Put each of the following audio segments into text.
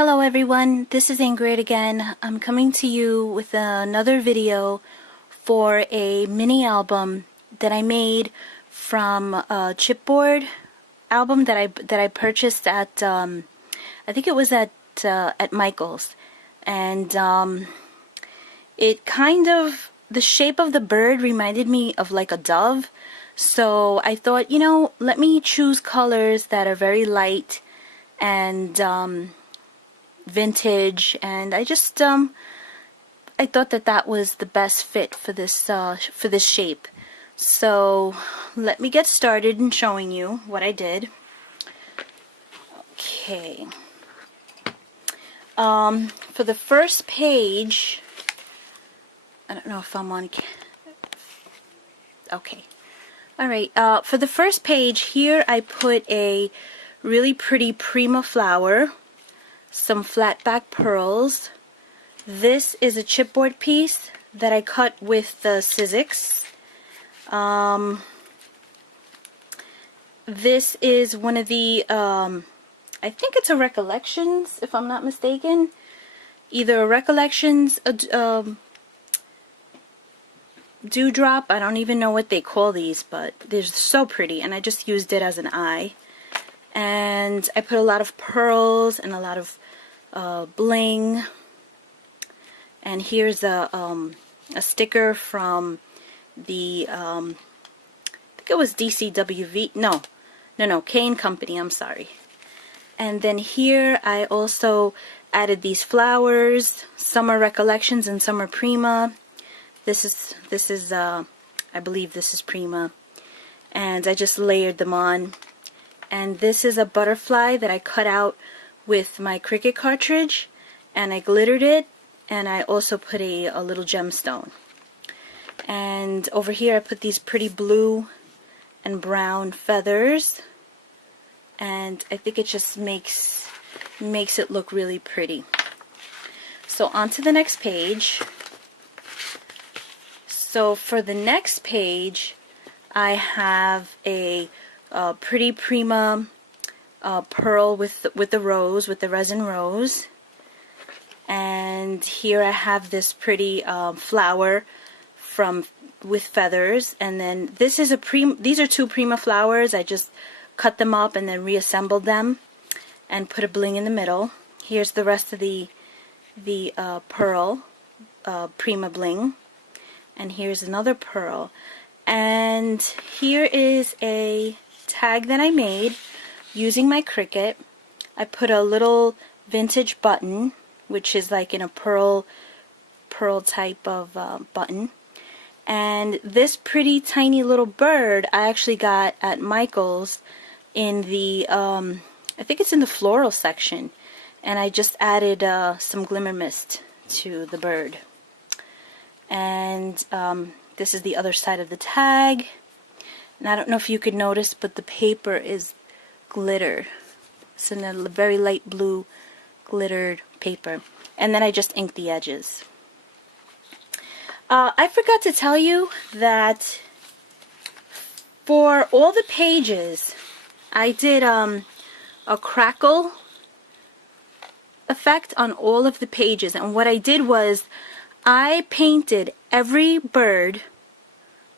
Hello everyone, this is Ingrid again. I'm coming to you with another video for a mini album that I made from a chipboard album that I purchased at I think it was at Michael's, and it kind of, the shape of the bird reminded me of like a dove, so I thought, let me choose colors that are very light and vintage, and I just I thought that was the best fit for this shape. So let me get started in showing you what I did. Okay. For the first page, I don't know if I'm on. Okay. All right. For the first page here, I put a really pretty Prima flower, some flat back pearls. This is a chipboard piece that I cut with the Sizzix. This is one of the, I think it's a Recollections, if I'm not mistaken. Either a Recollections, dewdrop, I don't even know what they call these, but they're so pretty, and I just used it as an eye. And I put a lot of pearls and a lot of bling. And here's a sticker from the I think it was DCWV. No, Kane Company. I'm sorry. And then here I also added these flowers. Some are Recollections and some are Prima. This is I believe this is Prima, and I just layered them on. And this is a butterfly that I cut out with my Cricut cartridge, and I glittered it, and I also put a little gemstone. And over here I put these pretty blue and brown feathers, and I think it just makes it look really pretty. So on to the next page. So for the next page, I have a pretty Prima pearl with the rose, with the resin rose. And here I have this pretty flower with feathers. And then this is these are two Prima flowers. I just cut them up and then reassembled them and put a bling in the middle. Here's the rest of the pearl Prima bling. And here's another pearl. And here is a tag that I made using my Cricut. I put a little vintage button, which is like in a pearl type of button. And this pretty tiny little bird I actually got at Michael's in the I think it's in the floral section, and I just added some glimmer mist to the bird. And this is the other side of the tag. And I don't know if you could notice, but the paper is glittered. It's in a very light blue glittered paper. And then I just inked the edges. I forgot to tell you that for all the pages, I did a crackle effect on all of the pages. And what I did was I painted every bird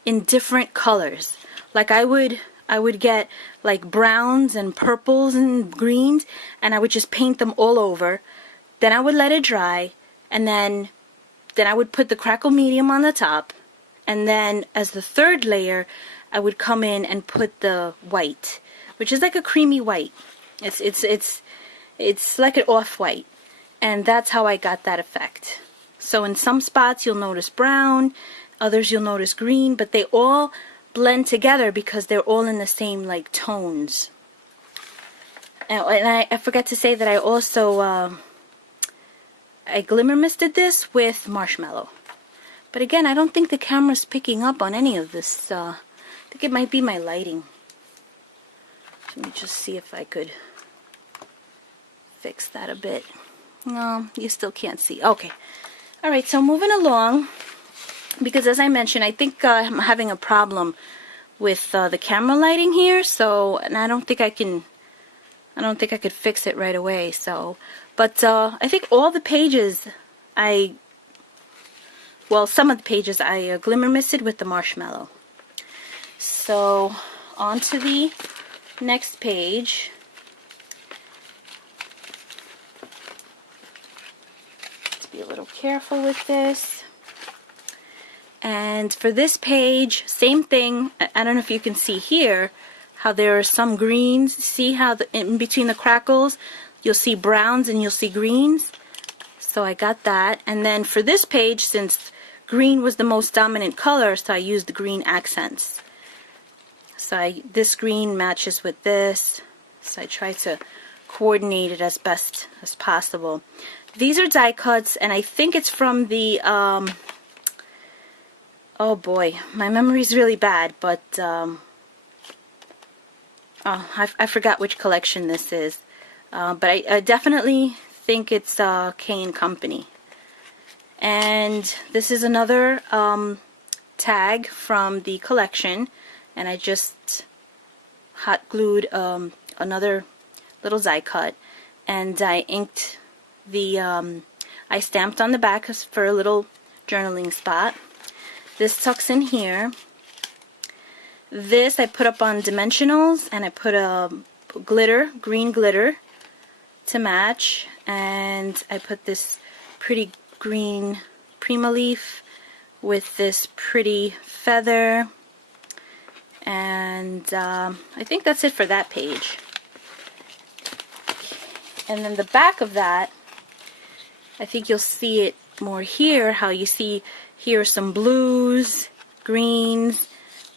in different colors. Like I would get like browns and purples and greens, and I would just paint them all over. Then I would let it dry, and then I would put the crackle medium on the top, and then as the third layer I would come in and put the white, which is like a creamy white. It's like an off-white, and that's how I got that effect. So in some spots you'll notice brown, others you'll notice green, but they all blend together because they're all in the same like tones. And I forgot to say that I also I glimmer misted this with marshmallow. But again, I don't think the camera's picking up on any of this. I think it might be my lighting. Let me just see if I could fix that a bit. No, you still can't see. Okay. Alright, so moving along, because as I mentioned, I think I'm having a problem with the camera lighting here, and I don't think I can I don't think I could fix it right away. So, but I think all the pages well, some of the pages I glimmer misted with the marshmallow. So on to the next page. Let's be a little careful with this. And for this page, same thing. I don't know if you can see here how there are some greens. See how in between the crackles you'll see browns and you'll see greens. So I got that. And then for this page, since green was the most dominant color, so I used the green accents. So this green matches with this. So I try to coordinate it as best as possible. These are die cuts, and I think it's from the oh boy, my memory's really bad, but oh, I forgot which collection this is. But I definitely think it's K & Company. And this is another tag from the collection, and I just hot glued another little die cut, and I inked the I stamped on the back for a little journaling spot. This tucks in here. This I put up on dimensionals, and I put a green glitter to match, and I put this pretty green Prima leaf with this pretty feather, and I think that's it for that page. And then the back of that, I think you'll see it more here, how you see here some blues, greens,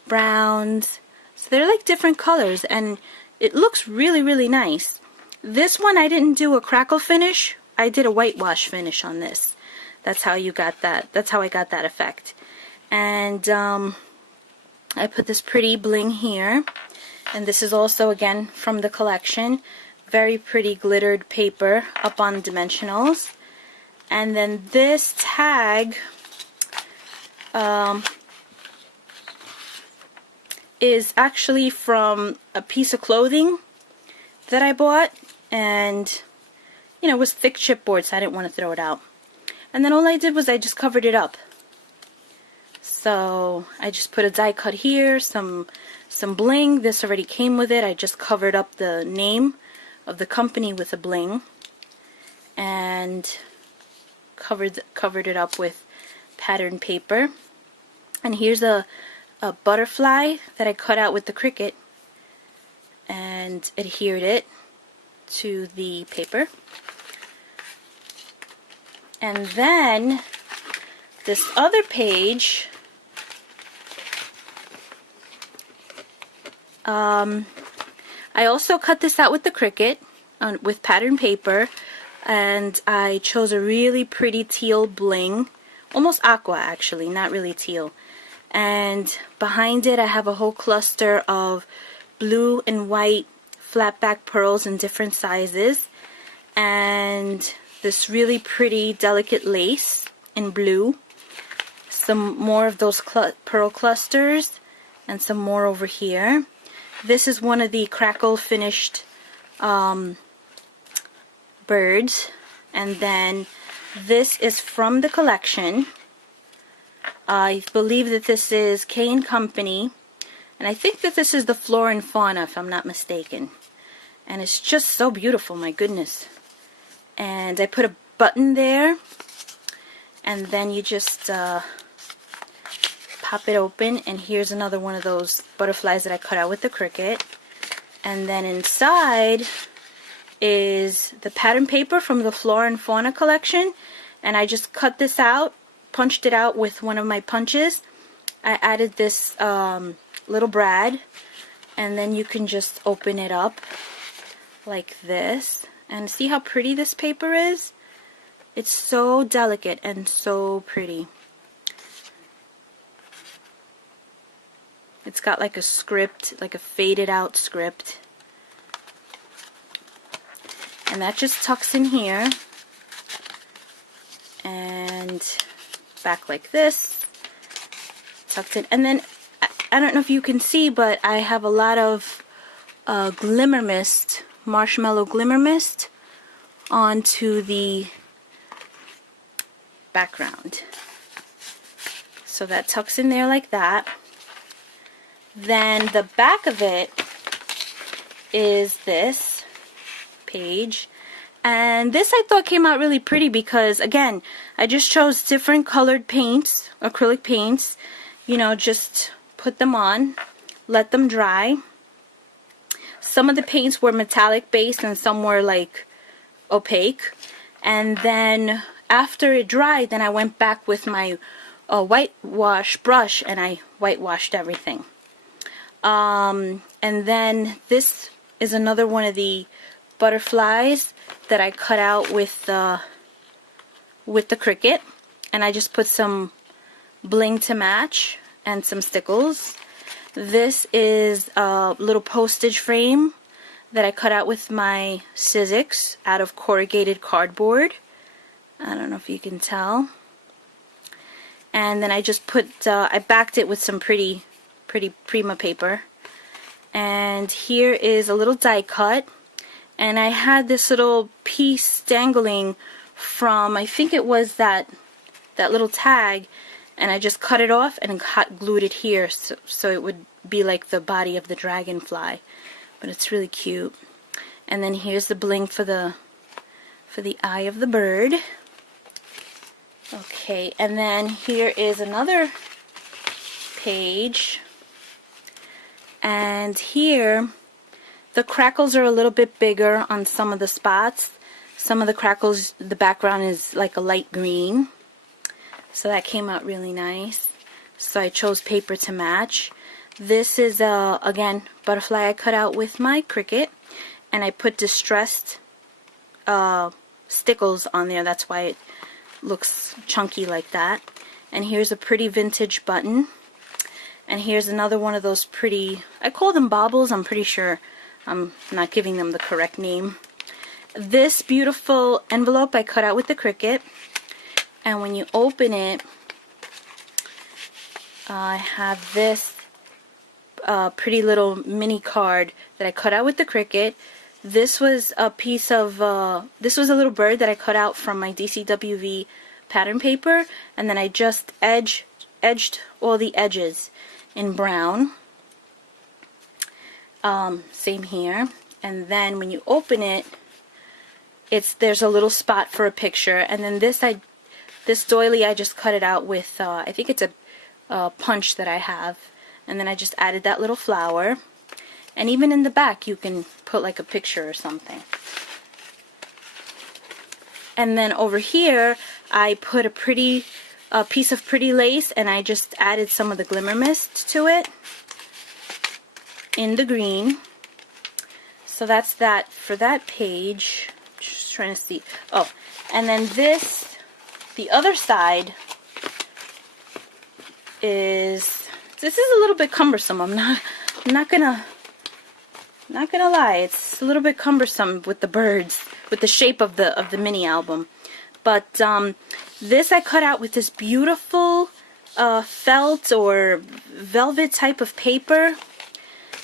browns. So they're like different colors, and it looks really, really nice. This one I didn't do a crackle finish. I did a whitewash finish on this. That's how you got that. That's how I got that effect. And I put this pretty bling here. And this is also, again, from the collection. Very pretty glittered paper up on dimensionals. And then this tag is actually from a piece of clothing that I bought. And, you know, it was thick chipboard, so I didn't want to throw it out. And then all I did was I just covered it up. So I just put a die cut here, some bling. This already came with it. I just covered up the name of the company with a bling, and covered it up with pattern paper. And here's a butterfly that I cut out with the Cricut and adhered it to the paper. And then this other page, I also cut this out with the Cricut with pattern paper, and I chose a really pretty teal bling, almost aqua actually, not really teal. And behind it I have a whole cluster of blue and white flat back pearls in different sizes, and this really pretty delicate lace in blue, some more of those pearl clusters, and some more over here. This is one of the crackle finished birds, and then this is from the collection. I believe that this is K & Company, and I think that this is the Flora and Fauna, if I'm not mistaken. And it's just so beautiful, my goodness. And I put a button there, and then you just pop it open, and here's another one of those butterflies that I cut out with the Cricut. And then inside is the pattern paper from the Flora and Fauna collection, and I just cut this out, punched it out with one of my punches. I added this little brad, and then you can just open it up like this. And see how pretty this paper is? It's so delicate and so pretty. It's got like a script, like a faded out script. And that just tucks in here. And back like this. Tucked in. And then, I don't know if you can see, but I have a lot of Glimmer Mist Marshmallow Glimmer Mist onto the background. So that tucks in there like that. Then the back of it is this page. And this I thought came out really pretty because, again, I just chose different colored paints, acrylic paints. You know, just put them on, let them dry. Some of the paints were metallic based and some were like opaque. And then after it dried, then I went back with my whitewash brush and I whitewashed everything. And then this is another one of the butterflies that I cut out with the Cricut, and I just put some bling to match and some stickles. This is a little postage frame that I cut out with my Sizzix out of corrugated cardboard. I don't know if you can tell. And then I just put, I backed it with some pretty Prima paper. And here is a little die cut. And I had this little piece dangling from, I think it was that little tag, and I just cut it off and hot glued it here so it would be like the body of the dragonfly. But it's really cute. And then here's the bling for the eye of the bird. Okay, and then here is another page. And here the crackles are a little bit bigger on some of the spots. Some of the crackles, the background is like a light green. So that came out really nice. So I chose paper to match. This is, again, butterfly I cut out with my Cricut. And I put distressed stickles on there. That's why it looks chunky like that. And here's a pretty vintage button. And here's another one of those pretty, I call them baubles. I'm pretty sure I'm not giving them the correct name. This beautiful envelope I cut out with the Cricut, and when you open it, I have this pretty little mini card that I cut out with the Cricut. This was a piece of, this was a little bird that I cut out from my DCWV pattern paper, and then I just edged all the edges in brown. Same here. And then when you open it, there's a little spot for a picture. And then this doily I just cut it out with I think it's a punch that I have. And then I just added that little flower. And even in the back you can put like a picture or something. And then over here I put a piece of pretty lace, and I just added some of the glimmer mist to it in the green. So that's that for that page. Just trying to see. Oh, and then the other side is, this is a little bit cumbersome. I'm not gonna lie. It's a little bit cumbersome with the birds, with the shape of the mini album. But this I cut out with this beautiful felt or velvet type of paper.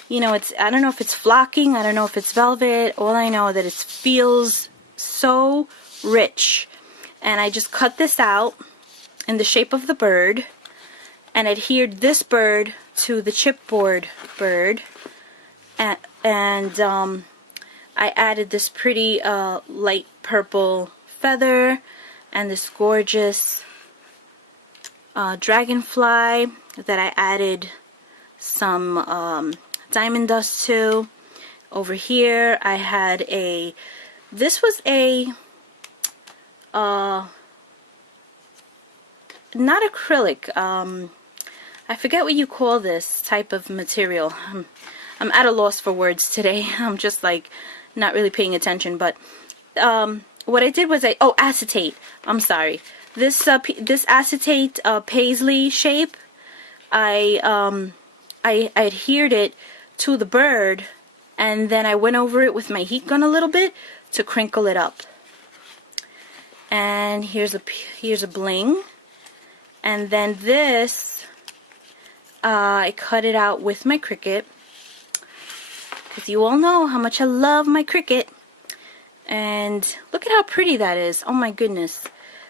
You know, I don't know if it's flocking, I don't know if it's velvet. All I know that it feels so rich. And I just cut this out in the shape of the bird and adhered this bird to the chipboard bird. And I added this pretty light purple feather and this gorgeous dragonfly that I added some diamond dust to. Over here I had this was not acrylic, I forget what you call this type of material. I'm at a loss for words today. I'm just like not really paying attention, but what I did was acetate. I'm sorry. This acetate paisley shape, I adhered it to the bird, and then I went over it with my heat gun a little bit to crinkle it up. And here's a bling, and then this I cut it out with my Cricut, because you all know how much I love my Cricut. And look at how pretty that is. Oh my goodness.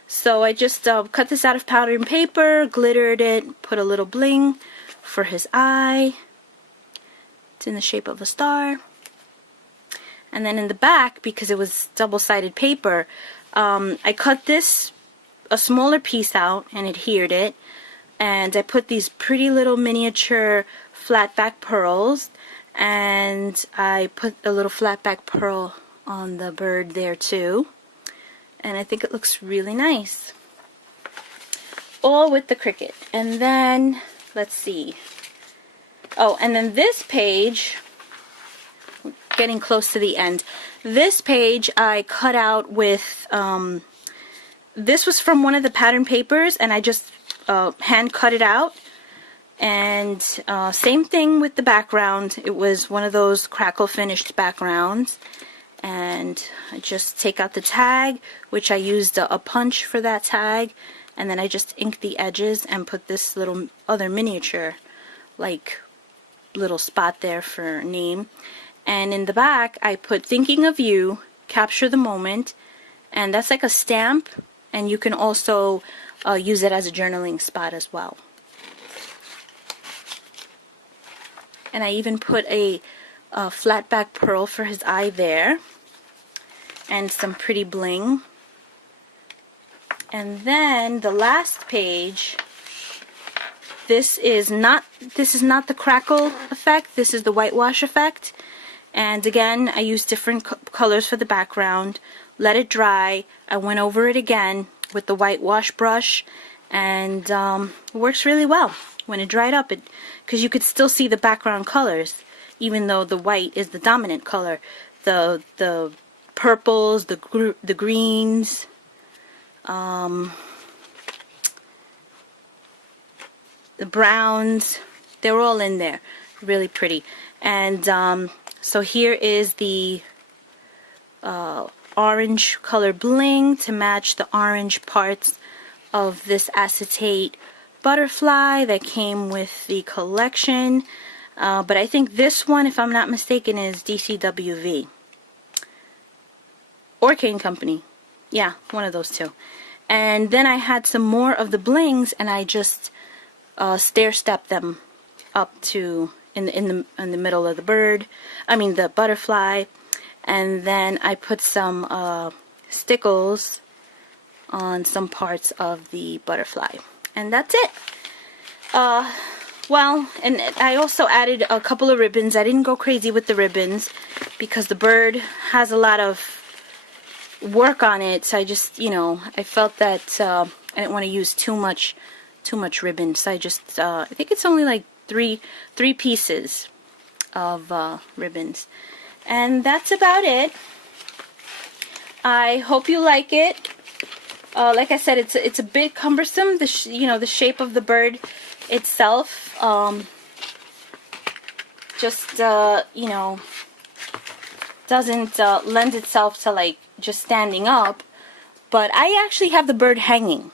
So I just cut this out of pattern paper, glittered it, put a little bling for his eye. It's in the shape of a star. And then in the back, because it was double-sided paper, I cut a smaller piece out and adhered it. And I put these pretty little miniature flat back pearls. And I put a little flat back pearl on the bird there too. And I think it looks really nice. All with the Cricut. And then, let's see. Oh, and then this page, getting close to the end. This page I cut out with, this was from one of the pattern papers, and I just hand cut it out. And same thing with the background. It was one of those crackle finished backgrounds. And I just take out the tag, which I used a punch for that tag, and then I just inked the edges and put this little other miniature, like, little spot there for name. And in the back I put thinking of you, capture the moment, and that's like a stamp, and you can also use it as a journaling spot as well. And I even put a flat back pearl for his eye there, and some pretty bling. And then the last page, this is not the crackle effect, this is the whitewash effect. And again, I used different colors for the background, let it dry, I went over it again with the whitewash brush, and it works really well when it dried up, because you could still see the background colors, even though the white is the dominant color. The purples, the greens, the browns, they're all in there. Really pretty. And so here is the orange color bling to match the orange parts of this acetate butterfly that came with the collection. But I think this one, if I'm not mistaken, is DCWV. Or Kane Company. Yeah, one of those two. And then I had some more of the blings, and I just stair-stepped them up to in the middle of the bird. I mean the butterfly. And then I put some stickles on some parts of the butterfly. And that's it. Well, and I also added a couple of ribbons. I didn't go crazy with the ribbons because the bird has a lot of work on it, so I just, I felt that I didn't want to use too much ribbon, so I just I think it's only like three pieces of ribbons, and that's about it. I hope you like it. Like I said, it's a bit cumbersome, the shape of the bird itself, just doesn't lend itself to like just standing up, but I actually have the bird hanging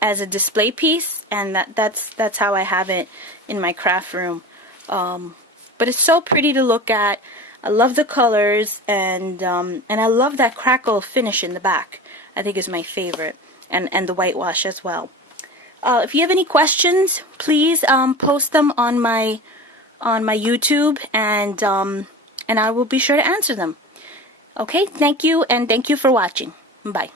as a display piece, and that's how I have it in my craft room. But it's so pretty to look at. I love the colors, and I love that crackle finish in the back. I think is my favorite, and the whitewash as well. If you have any questions, please post them on my YouTube, and I will be sure to answer them. Okay, thank you, and thank you for watching. Bye.